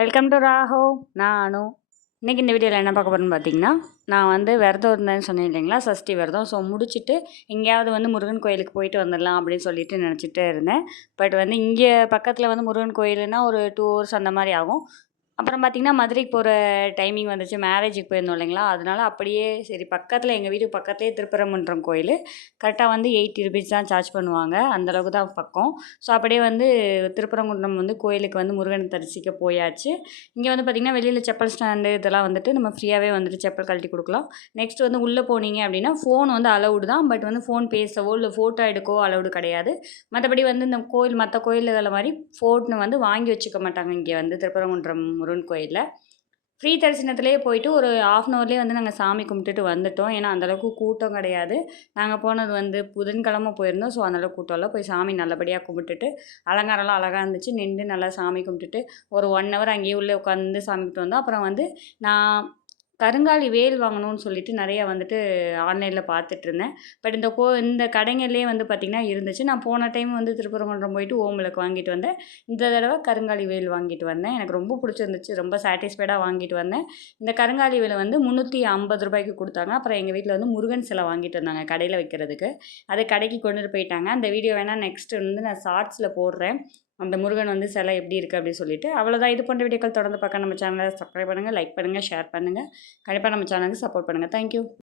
Welcome to ராஹோ நான். அனு இன்றைக்கி இந்த வீடியோவில் என்ன பார்க்க போகிறேன்னு பார்த்தீங்கன்னா நான் வந்து விரதம் இருந்தேன்னு சொன்னேன் இல்லைங்களா? சஷ்டி விரதம். ஸோ முடிச்சுட்டு எங்கேயாவது வந்து முருகன் கோயிலுக்கு போயிட்டு வந்துடலாம் அப்படின்னு சொல்லிட்டு நினச்சிட்டே இருந்தேன். பட் வந்து இங்கே பக்கத்தில் வந்து முருகன் கோயிலுனா ஒரு டூ ஹவர்ஸ் அந்த மாதிரி ஆகும். அப்புறம் பார்த்திங்கன்னா மதுரைக்கு போகிற டைமிங் வந்துச்சு. மேரேஜுக்கு போயிருந்தோம் இல்லைங்களா? அதனால அப்படியே சரி பக்கத்தில் எங்கள் வீட்டுக்கு பக்கத்துலேயே திருப்பரங்குன்றம் கோயில். கரெக்டாக வந்து எயிட்டி ருபீஸ் தான் சார்ஜ் பண்ணுவாங்க. அந்தளவுக்கு தான் பக்கம். ஸோ அப்படியே வந்து திருப்பரங்குன்றம் வந்து கோயிலுக்கு வந்து முருகன் தரிசிக்க போயாச்சு. இங்கே வந்து பார்த்திங்கன்னா வெளியில் செப்பல் ஸ்டாண்டு இதெல்லாம் வந்துட்டு நம்ம ஃப்ரீயாகவே வந்துட்டு செப்பல் கழட்டி கொடுக்கலாம். நெக்ஸ்ட் வந்து உள்ளே போனீங்க அப்படின்னா ஃபோன் வந்து அலவுடு தான். பட் வந்து ஃபோன் பேசவோ இல்லை ஃபோட்டோ எடுக்கவோ அலவுடு கிடையாது. மற்றபடி வந்து இந்த கோயில் மற்ற கோயில்களை மாதிரி ஃபோட்டோ வந்து வாங்கி வச்சுக்க மாட்டாங்க இங்கே வந்து திருப்பரங்குன்றம் முருகன் கோயிலில். ஃப்ரீ தரிசனத்துலேயே போயிட்டு ஒரு ஆஃப் அன் ஹவர்லேயே வந்து நாங்கள் சாமி கும்பிட்டுட்டு வந்துட்டோம். ஏன்னா அந்தளவுக்கு கூட்டம் கிடையாது. நாங்கள் போனது வந்து புதன்கிழமை போயிருந்தோம். ஸோ அந்தளவுக்கு கூட்டம் இல்லை போய் சாமி நல்லபடியாக கும்பிட்டுட்டு அலங்காரம்லாம் அழகாக இருந்துச்சு. நின்று நல்லா சாமி கும்பிட்டுட்டு ஒரு ஒன் ஹவர் அங்கேயே உள்ளே உட்காந்து சாமி கும்பிட்டு வந்தோம். அப்புறம் வந்து நான் கருங்காலி வேல் வாங்கணும்னு சொல்லிட்டு நிறையா வந்துட்டு ஆன்லைனில் பார்த்துட்ருந்தேன். பட் இந்த கோ இந்த கடைங்கள்லேயே வந்து பார்த்திங்கன்னா இருந்துச்சு. நான் போன டைம் வந்து திருப்பரங்குன்றம் போயிட்டு ஓமலுக்கு வாங்கிட்டு வந்தேன். இந்த தடவை கருங்காலி வேல் வாங்கிட்டு வந்தேன். எனக்கு ரொம்ப பிடிச்சிருந்துச்சு. ரொம்ப சாட்டிஸ்ஃபைடாக வாங்கிட்டு வந்தேன். இந்த கருங்காலி வேலை வந்து முந்நூற்றி ஐம்பது ரூபாய்க்கு கொடுத்தாங்க. அப்புறம் எங்கள் வீட்டில் வந்து முருகன் சிலை வாங்கிட்டு வந்தாங்க கடையில் வைக்கிறதுக்கு. அதை கடைக்கு கொண்டுட்டு போயிட்டாங்க. அந்த வீடியோ வேணால் நெக்ஸ்ட் வந்து நான் ஷார்ட்ஸில் போடுறேன். அந்த முருகன் வந்து சிலை எப்படி இருக்குது அப்படின்னு சொல்லிட்டு அவ்வளோதான் இது போன்ற வீடியோக்கள் தொடர்ந்து பார்க்க நம்ம சேனலை சப்ஸ்கிரைப் பண்ணுங்கள் லைக் பண்ணுங்கள் ஷேர் பண்ணுங்கள் கண்டிப்பாக நம்ம சேனலுக்கு சப்போர்ட் பண்ணுங்கள் தேங்க்யூ